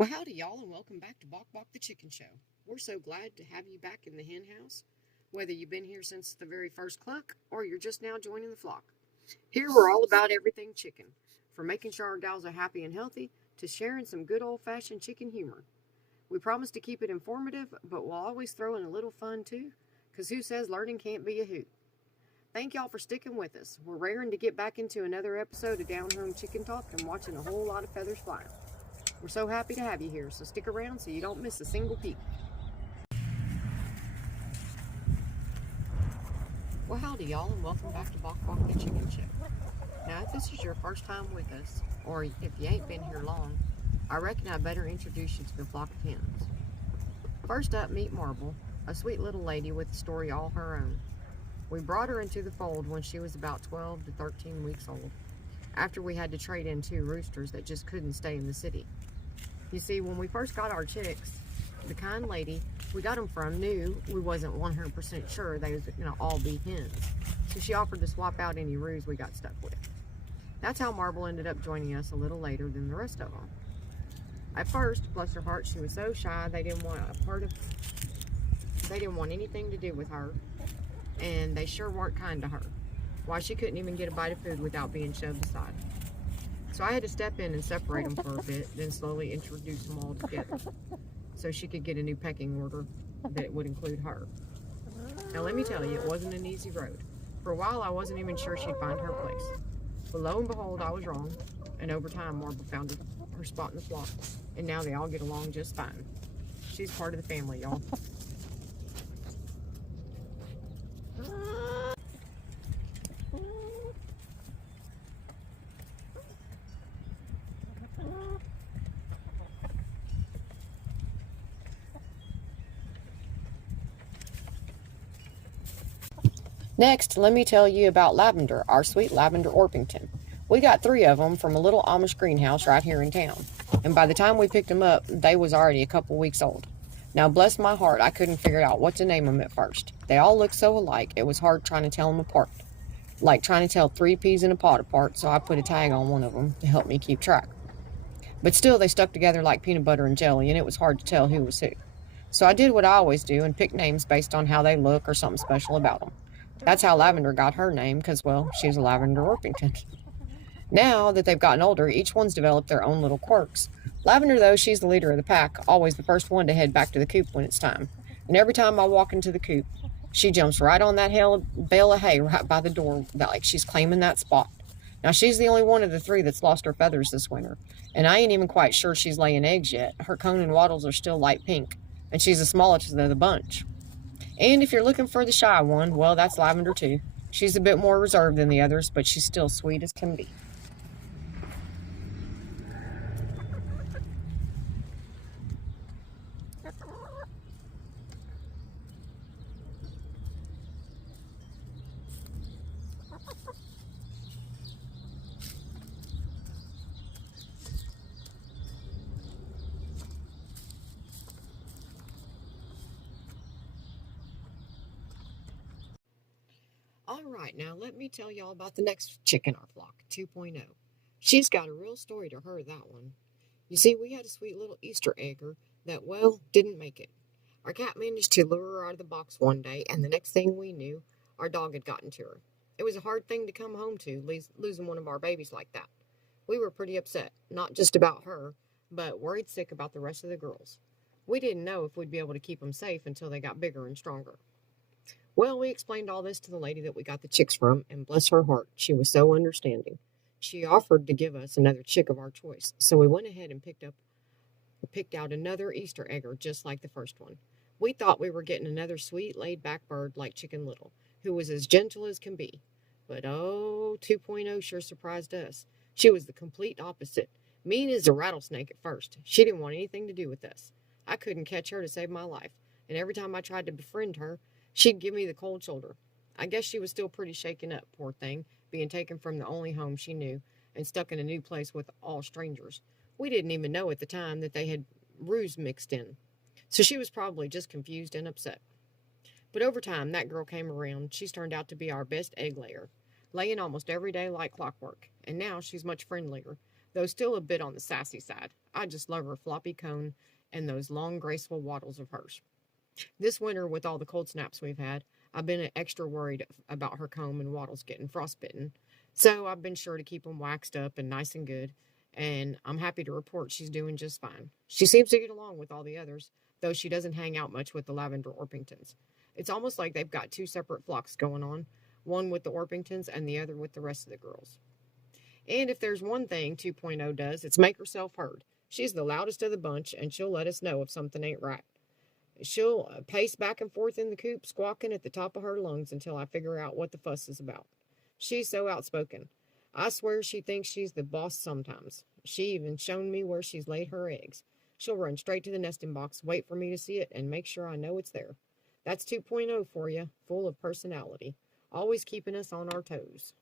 Well, howdy, y'all, and welcome back to Bok Bok the Chicken Show. We're so glad to have you back in the hen house, whether you've been here since the very first cluck or you're just now joining the flock. Here, we're all about everything chicken, from making sure our gals are happy and healthy to sharing some good old fashioned chicken humor. We promise to keep it informative, but we'll always throw in a little fun too, because who says learning can't be a hoot? Thank y'all for sticking with us. We're raring to get back into another episode of Down Home Chicken Talk and watching a whole lot of feathers flying. We're so happy to have you here, so stick around so you don't miss a single peep. Well, howdy, y'all, and welcome back to Bok Bok the Chicken Show. Now, if this is your first time with us, or if you ain't been here long, I reckon I better introduce you to the flock of hens. First up, meet Marble, a sweet little lady with a story all her own. We brought her into the fold when she was about 12 to 13 weeks old, after we had to trade in two roosters that just couldn't stay in the city. You see, when we first got our chicks, the kind lady we got them from knew we wasn't 100% sure they was going to all be hens. So she offered to swap out any roos we got stuck with. That's how Marble ended up joining us a little later than the rest of them. At first, bless her heart, she was so shy they didn't want anything to do with her, and they sure weren't kind to her. Why, she couldn't even get a bite of food without being shoved aside. So I had to step in and separate them for a bit, then slowly introduce them all together so she could get a new pecking order that would include her. Now let me tell you, it wasn't an easy road. For a while, I wasn't even sure she'd find her place. But lo and behold, I was wrong, and over time, Marble found her spot in the flock, and now they all get along just fine. She's part of the family, y'all. Next, let me tell you about Lavender, our sweet Lavender Orpington. We got 3 of them from a little Amish greenhouse right here in town, and by the time we picked them up, they was already a couple weeks old. Now, bless my heart, I couldn't figure out what to name them at first. They all looked so alike, it was hard trying to tell them apart. Like trying to tell 3 peas in a pod apart, so I put a tag on one of them to help me keep track. But still, they stuck together like peanut butter and jelly, and it was hard to tell who was who. So I did what I always do and picked names based on how they look or something special about them. That's how Lavender got her name, because, well, she's a Lavender Orpington. Now that they've gotten older, each one's developed their own little quirks. Lavender, though, she's the leader of the pack, always the first one to head back to the coop when it's time. And every time I walk into the coop, she jumps right on that bale of hay right by the door, like she's claiming that spot. Now, she's the only one of the 3 that's lost her feathers this winter, and I ain't even quite sure she's laying eggs yet. Her cone and wattles are still light pink, and she's the smallest of the bunch. And if you're looking for the shy one, well, that's Lavender too. She's a bit more reserved than the others, but she's still sweet as can be. All right, now let me tell y'all about the next chick in our flock, 2.0. She's got a real story to her, that one. You see, we had a sweet little Easter egger that, well, didn't make it. Our cat managed to lure her out of the box one day, and the next thing we knew, our dog had gotten to her. It was a hard thing to come home to, losing one of our babies like that. We were pretty upset, not just about her, but worried sick about the rest of the girls. We didn't know if we'd be able to keep them safe until they got bigger and stronger. Well, we explained all this to the lady that we got the chicks from, and bless her heart, she was so understanding. She offered to give us another chick of our choice, so we went ahead and picked out another Easter egger just like the first one. We thought we were getting another sweet, laid-back bird like Chicken Little, who was as gentle as can be. But oh, 2.0 sure surprised us. She was the complete opposite. Mean as a rattlesnake at first. She didn't want anything to do with us. I couldn't catch her to save my life, and every time I tried to befriend her, she'd give me the cold shoulder. I guess she was still pretty shaken up, poor thing, being taken from the only home she knew and stuck in a new place with all strangers. We didn't even know at the time that they had roos mixed in, so she was probably just confused and upset. But over time, that girl came around. She's turned out to be our best egg layer, laying almost every day like clockwork, and now she's much friendlier. though still a bit on the sassy side. I just love her floppy cone and those long, graceful waddles of hers. This winter, with all the cold snaps we've had, I've been extra worried about her comb and wattles getting frostbitten. So I've been sure to keep them waxed up and nice and good, and I'm happy to report she's doing just fine. She seems to get along with all the others, though she doesn't hang out much with the Lavender Orpingtons. It's almost like they've got two separate flocks going on, one with the Orpingtons and the other with the rest of the girls. And if there's one thing 2.0 does, it's make herself heard. She's the loudest of the bunch, and she'll let us know if something ain't right. She'll pace back and forth in the coop, squawking at the top of her lungs until I figure out what the fuss is about. She's so outspoken. I swear she thinks she's the boss sometimes. She even shown me where she's laid her eggs. She'll run straight to the nesting box, wait for me to see it, and make sure I know it's there. That's 2.0 for you, full of personality, always keeping us on our toes.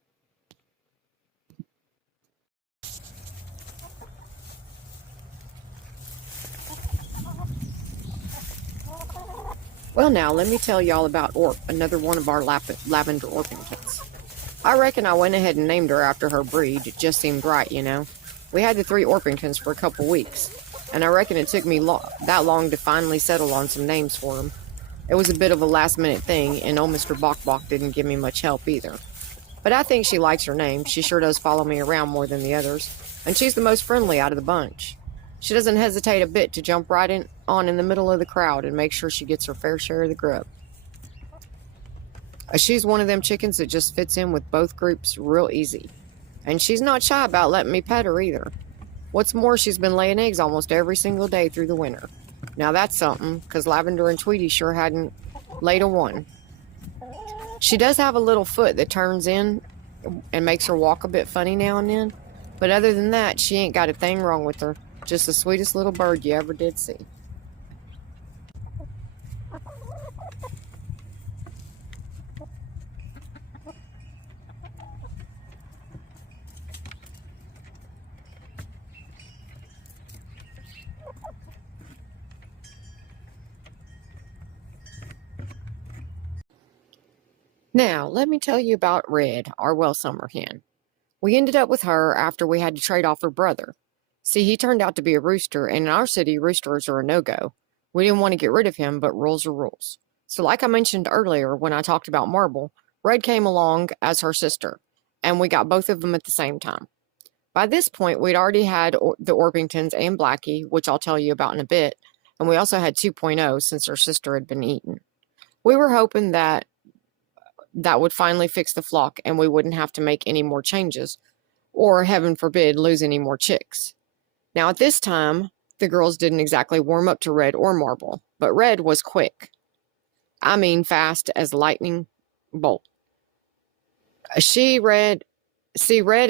Well, now, let me tell y'all about Orp, another one of our lavender Orpingtons. I reckon I went ahead and named her after her breed. It just seemed right, you know. We had the 3 Orpingtons for a couple weeks, and I reckon it took me that long to finally settle on some names for them. It was a bit of a last-minute thing, and old Mr. Bok Bok didn't give me much help either. But I think she likes her name. She sure does follow me around more than the others, and she's the most friendly out of the bunch. She doesn't hesitate a bit to jump right on in the middle of the crowd and make sure she gets her fair share of the grub. She's one of them chickens that just fits in with both groups real easy. And she's not shy about letting me pet her either. What's more, she's been laying eggs almost every single day through the winter. Now that's something, because Lavender and Tweety sure hadn't laid a one. She does have a little foot that turns in and makes her walk a bit funny now and then. But other than that, she ain't got a thing wrong with her. Just the sweetest little bird you ever did see. Now, let me tell you about Red, our Welsummer hen. We ended up with her after we had to trade off her brother. See, he turned out to be a rooster, and in our city, roosters are a no-go. We didn't want to get rid of him, but rules are rules. So like I mentioned earlier when I talked about Marble, Red came along as her sister, and we got both of them at the same time. By this point, we'd already had the Orpingtons and Blackie, which I'll tell you about in a bit, and we also had 2.0 since her sister had been eaten. We were hoping that would finally fix the flock and we wouldn't have to make any more changes, or, heaven forbid, lose any more chicks. Now, at this time, the girls didn't exactly warm up to Red or Marble, but Red was quick. I mean fast as lightning bolt. Red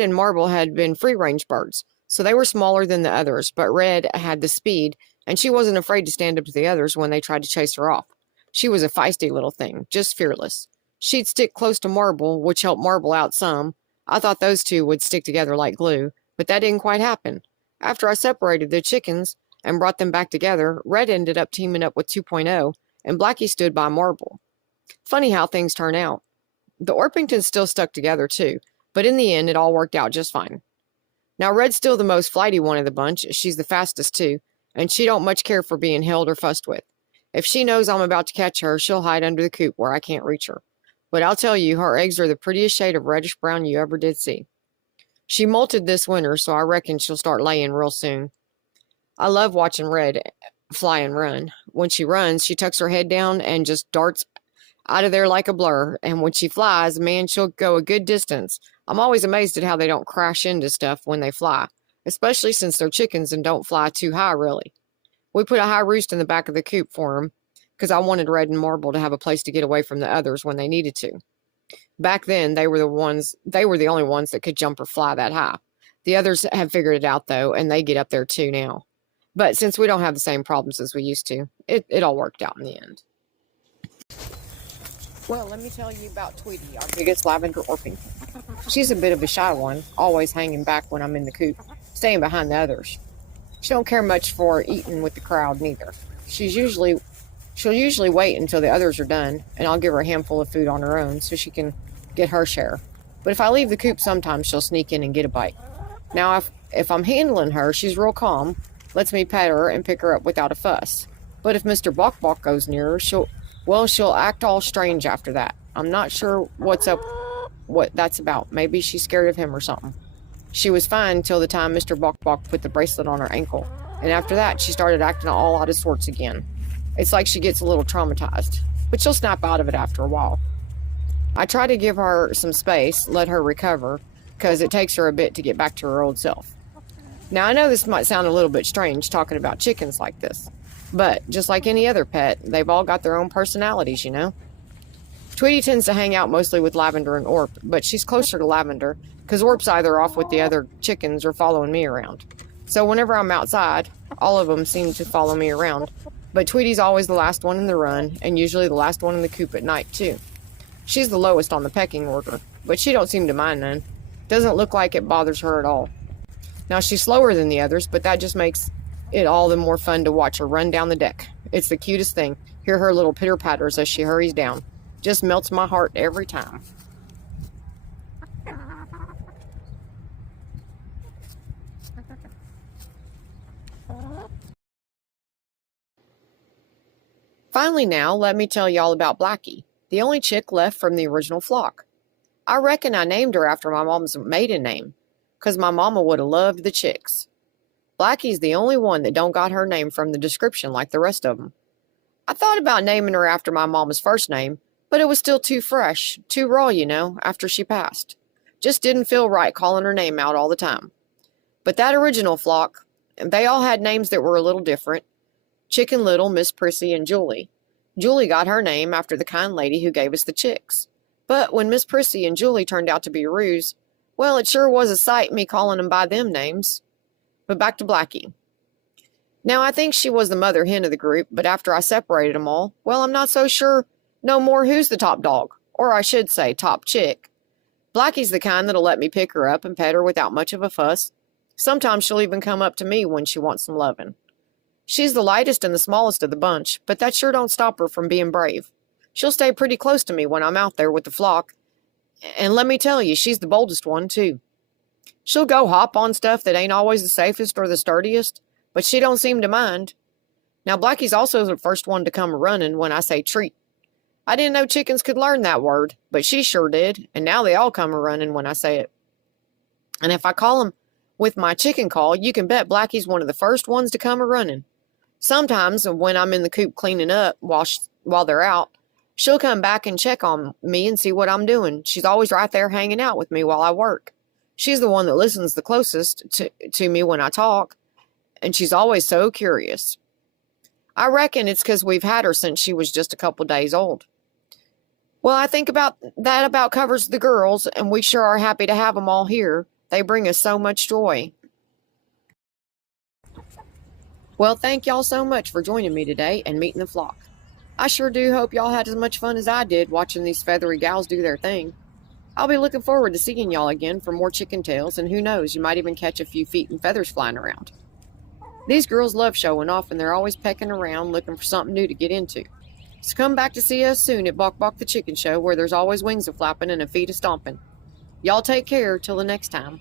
and Marble had been free-range birds, so they were smaller than the others, but Red had the speed, and she wasn't afraid to stand up to the others when they tried to chase her off. She was a feisty little thing, just fearless. She'd stick close to Marble, which helped Marble out some. I thought those two would stick together like glue, but that didn't quite happen. After I separated the chickens and brought them back together, Red ended up teaming up with 2.0, and Blackie stood by Marble. Funny how things turn out. The Orpingtons still stuck together too, but in the end it all worked out just fine. Now Red's still the most flighty one of the bunch. She's the fastest too, and she don't much care for being held or fussed with. If she knows I'm about to catch her, she'll hide under the coop where I can't reach her. But I'll tell you, her eggs are the prettiest shade of reddish-brown you ever did see. She molted this winter, so I reckon she'll start laying real soon. I love watching Red fly and run. When she runs, she tucks her head down and just darts out of there like a blur. And when she flies, man, she'll go a good distance. I'm always amazed at how they don't crash into stuff when they fly, especially since they're chickens and don't fly too high, really. We put a high roost in the back of the coop for them, because I wanted Red and Marble to have a place to get away from the others when they needed to. Back then, they were the only ones that could jump or fly that high. The others have figured it out, though, and they get up there too now. But since we don't have the same problems as we used to, it all worked out in the end. Well, let me tell you about Tweety, our biggest Lavender Orpington. She's a bit of a shy one, always hanging back when I'm in the coop, staying behind the others. She don't care much for eating with the crowd, neither. She'll usually wait until the others are done, and I'll give her a handful of food on her own so she can get her share. But if I leave the coop, sometimes she'll sneak in and get a bite. Now, If I'm handling her, she's real calm, lets me pet her and pick her up without a fuss. But if Mr. Bok Bok goes near her, she'll act all strange after that. I'm not sure what that's about. Maybe she's scared of him or something. She was fine till the time Mr. Bok Bok put the bracelet on her ankle, and after that she started acting all out of sorts again. It's like she gets a little traumatized, but she'll snap out of it after a while. I try to give her some space, let her recover, because it takes her a bit to get back to her old self. Now, I know this might sound a little bit strange talking about chickens like this, but just like any other pet, they've all got their own personalities, you know? Tweety tends to hang out mostly with Lavender and Orp, but she's closer to Lavender because Orp's either off with the other chickens or following me around. So whenever I'm outside, all of them seem to follow me around, but Tweety's always the last one in the run and usually the last one in the coop at night, too. She's the lowest on the pecking order, but she don't seem to mind none. Doesn't look like it bothers her at all. Now, she's slower than the others, but that just makes it all the more fun to watch her run down the deck. It's the cutest thing. Hear her little pitter-patters as she hurries down. Just melts my heart every time. Finally now, let me tell y'all about Blackie, the only chick left from the original flock. I reckon I named her after my mom's maiden name, 'cause my mama would have loved the chicks. Blackie's the only one that don't got her name from the description like the rest of them. I thought about naming her after my mama's first name, but it was still too fresh, too raw, you know, after she passed. Just didn't feel right calling her name out all the time. But that original flock, they all had names that were a little different. Chicken Little, Miss Prissy, and Julie. Julie got her name after the kind lady who gave us the chicks. But when Miss Prissy and Julie turned out to be a ruse, well, it sure was a sight me calling them by them names. But back to Blackie. Now, I think she was the mother hen of the group, but after I separated them all, well, I'm not so sure no more who's the top dog, or I should say top chick. Blackie's the kind that'll let me pick her up and pet her without much of a fuss. Sometimes she'll even come up to me when she wants some lovin'. She's the lightest and the smallest of the bunch, but that sure don't stop her from being brave. She'll stay pretty close to me when I'm out there with the flock, and let me tell you, she's the boldest one, too. She'll go hop on stuff that ain't always the safest or the sturdiest, but she don't seem to mind. Now, Blackie's also the first one to come running when I say treat. I didn't know chickens could learn that word, but she sure did, and now they all come running when I say it. And if I call them with my chicken call, you can bet Blackie's one of the first ones to come running. Sometimes, when I'm in the coop cleaning up while they're out, she'll come back and check on me and see what I'm doing. She's always right there hanging out with me while I work. She's the one that listens the closest to me when I talk, and she's always so curious. I reckon it's because we've had her since she was just a couple days old. Well, I think about covers the girls, and we sure are happy to have them all here. They bring us so much joy. Well, thank y'all so much for joining me today and meeting the flock. I sure do hope y'all had as much fun as I did watching these feathery gals do their thing. I'll be looking forward to seeing y'all again for more chicken tales, and who knows, you might even catch a few feet and feathers flying around. These girls love showing off, and they're always pecking around looking for something new to get into. So come back to see us soon at Bok Bok the Chicken Show, where there's always wings a-flapping and a feet a-stomping. Y'all take care till the next time.